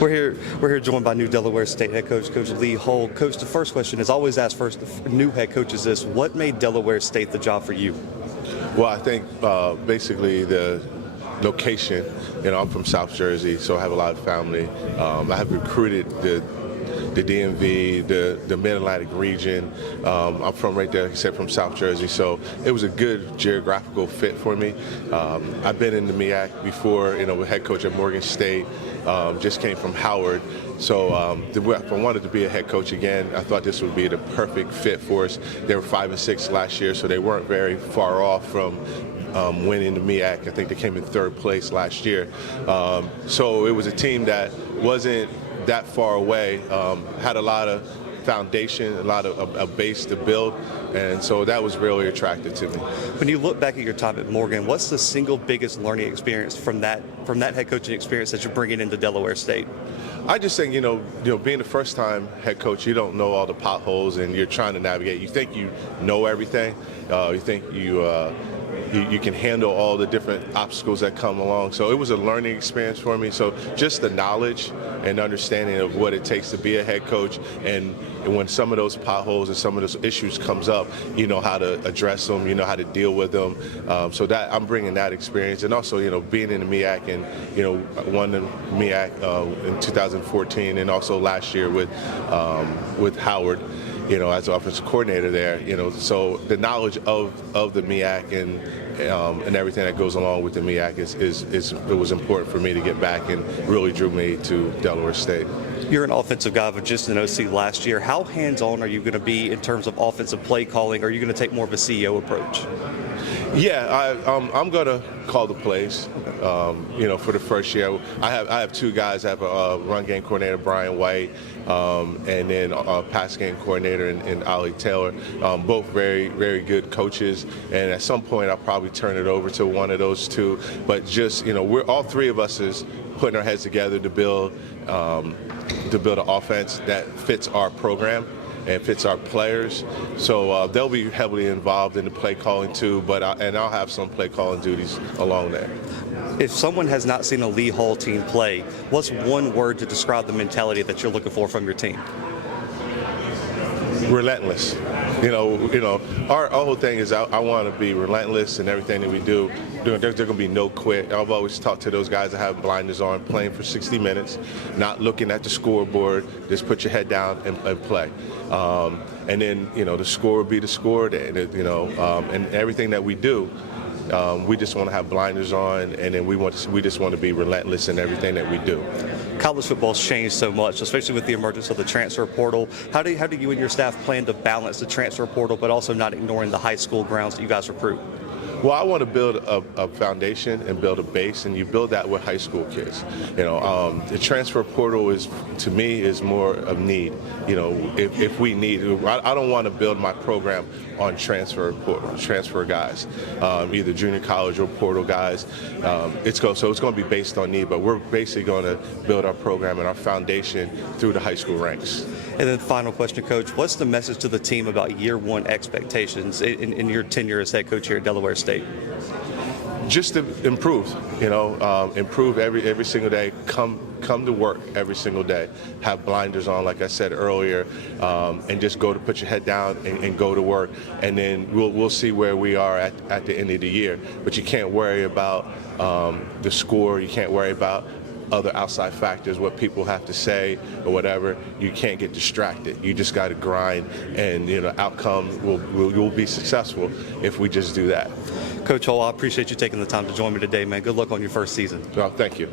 We're here joined by new Delaware State head coach, Coach Lee Hull. Coach, the first question is always asked first to new head coaches this: what made Delaware State the job for you? Well, I think basically the location. I'm from South Jersey, so I have a lot of family. I have recruited the DMV, the Mid-Atlantic region. I'm from right there, except from South Jersey, so it was a good geographical fit for me. I've been in the MEAC before, with head coach at Morgan State. Just came from Howard. So if I wanted to be a head coach again, I thought this would be the perfect fit for us. They were 5-6 last year, so they weren't very far off from winning the MEAC. I think they came in third place last year. So it was a team that wasn't that far away, had a lot of foundation, a lot of a base to build, and so that was really attractive to me. When you look back at your time at Morgan, what's the single biggest learning experience from that head coaching experience that you're bringing into Delaware State? I just think, being the first time head coach, you don't know all the potholes and you're trying to navigate. You think you know everything. You think you can handle all the different obstacles that come along. So it was a learning experience for me. So just the knowledge and understanding of what it takes to be a head coach, and when some of those potholes and some of those issues comes up, you know how to address them, you know how to deal with them. So that I'm bringing that experience, and also being in the MEAC, and won the MEAC in 2014, and also last year with Howard. As the offensive coordinator there, so the knowledge of the MEAC and everything that goes along with the MEAC it was important for me to get back, and really drew me to Delaware State. You're an offensive guy, but just an OC last year. How hands-on are you going to be in terms of offensive play calling? Are you going to take more of a CEO approach? Yeah, I'm going to call the plays. For the first year, I have two guys. I have a run game coordinator, Brian White, and then a pass game coordinator in Ollie Taylor. Both very, very good coaches. And at some point, I'll probably turn it over to one of those two. But just we're all three of us is putting our heads together to build an offense that fits our program and fits our players. So they'll be heavily involved in the play calling too, and I'll have some play calling duties along there. If someone has not seen a Lee Hull team play, what's one word to describe the mentality that you're looking for from your team? Relentless. Our whole thing is I want to be relentless in everything that we do. There's going to be no quit. I've always talked to those guys that have blinders on, playing for 60 minutes, not looking at the scoreboard. Just put your head down and play. And then the score will be the score. And everything that we do. We just want to have blinders on, and then we just want to be relentless in everything that we do. College football's changed so much, especially with the emergence of the transfer portal. How do you and your staff plan to balance the transfer portal, but also not ignoring the high school grounds that you guys recruit? Well, I want to build a foundation and build a base, and you build that with high school kids. The transfer portal to me is more of need. If we need, I don't want to build my program on transfer guys, either junior college or portal guys. So it's going to be based on need, but we're basically going to build our program and our foundation through the high school ranks. And then final question, Coach, what's the message to the team about year one expectations in your tenure as head coach here at Delaware State? Just to improve, improve every single day. Come to work every single day. Have blinders on, like I said earlier, and just put your head down and go to work. And then we'll see where we are at the end of the year. But you can't worry about the score. You can't worry about other outside factors, what people have to say or whatever. You can't get distracted. You just got to grind, and outcome will be successful if we just do that. Coach Hull, I appreciate you taking the time to join me today, man. Good luck on your first season. Well, thank you.